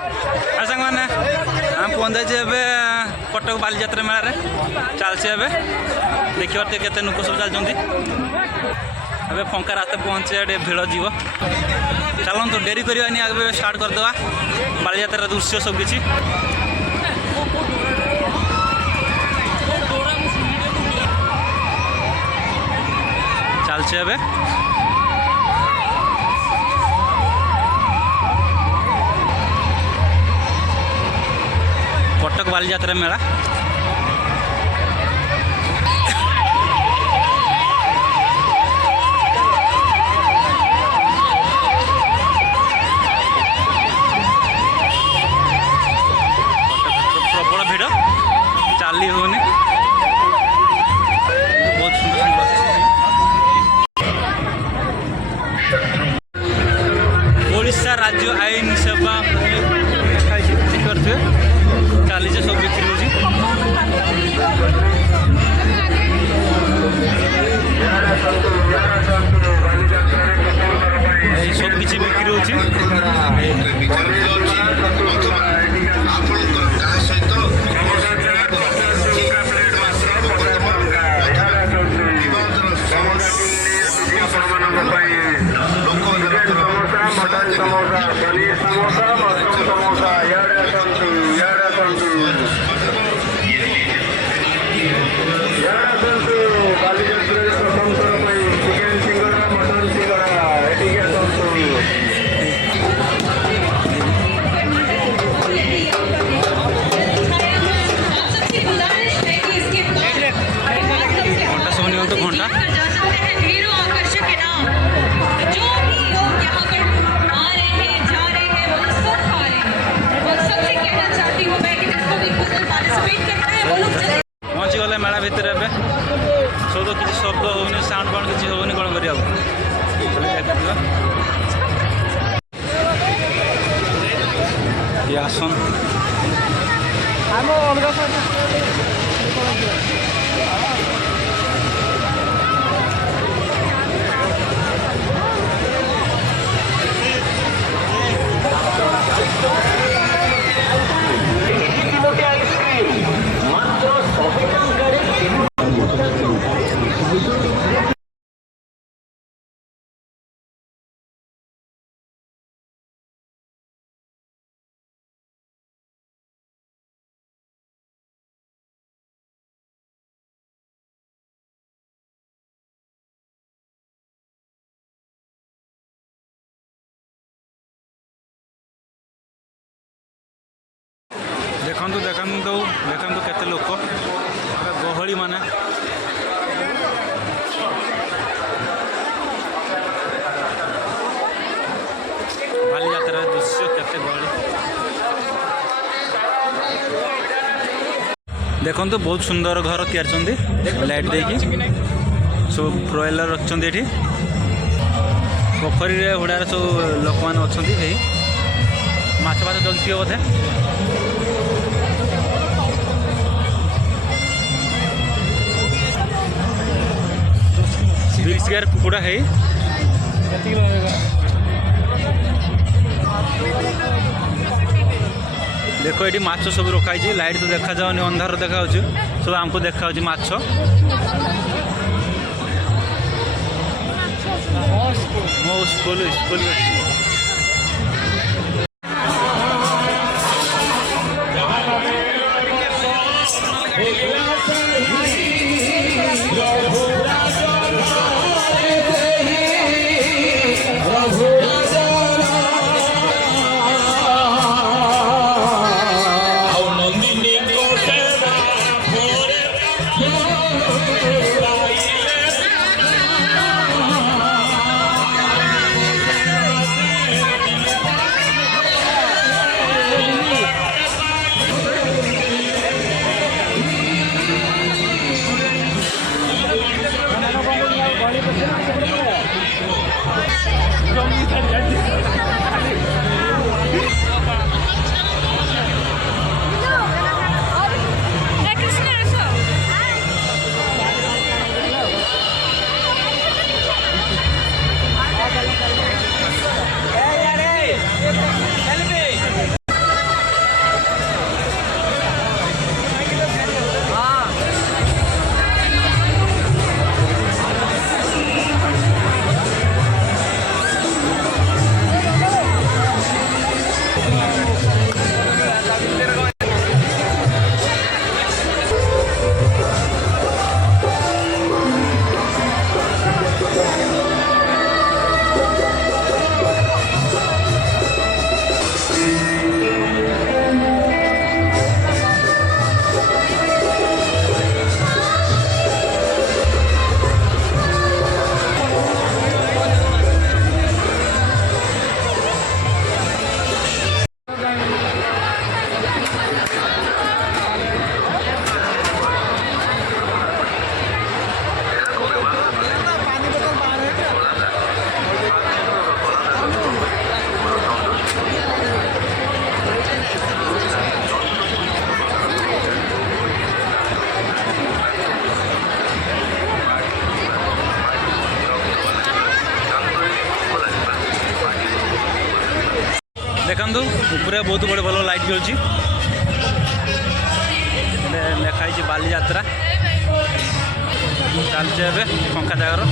ସାଙ୍ଗ ମାନେ ଆମେ ପହଞ୍ଚାଇଛୁ ଏବେ କଟକ ବାଲିଯାତ୍ରା ମେଳାରେ ଚାଲିଛି ଏବେ ଦେଖିବାର ଟିକେ କେତେ ଲୋକ ସବୁ ଚାଲିଛନ୍ତି ଏବେ ଫଙ୍କା ରାସ୍ତା ପହଞ୍ଚିବା ଟିକେ ଭିଡ଼ ଯିବ ଚାଲନ୍ତୁ ଡେରି କରିବାନି ଏବେ ଷ୍ଟାର୍ଟ କରିଦେବା ବାଲିଯାତ୍ରାର ଦୃଶ୍ୟ ସବୁ କିଛି ଚାଲିଛି ଏବେ कटक बालीजात्रा मेला प्रबल भिड़ चाली होनी बहुत सुंदर ओडिशा राज्य आईन सेवा देखिए चालीस सब बिक्री हो सब किसी बिक्री हो पहुँची गले मेला भितर ए सब तो किसी शब्द होनी साउंड फाउंड किसी होनी कौन कर आसन देखु देखु देखु केते लोक गहली माने बालीजात्रा दृश्य केते गहली देखु बहुत सुंदर घर तैयार लाइट देकी सब ब्रॉयलर रखछन एठी पोखरी रे हुडार सब लोक मान अछंती हे माछ माछ जलती बोधे बिस्गार कुकुड़ा है देखो ये माछ सब रखाई लाइट तो देखा जाऊनी अंधार देखा सब आमको देखा माछ मो स्कूल स्कूल ଦେଖନ୍ତୁ ଉପରେ ବହୁତ ବଡ଼ ଭଲ ଲାଇଟ୍ ଜଳୁଛି ଲେଖା ହେଇଛି ବାଲିଯାତ୍ରା ଚାଲିଛି ଏବେ ଫଙ୍କା ଜାଗାର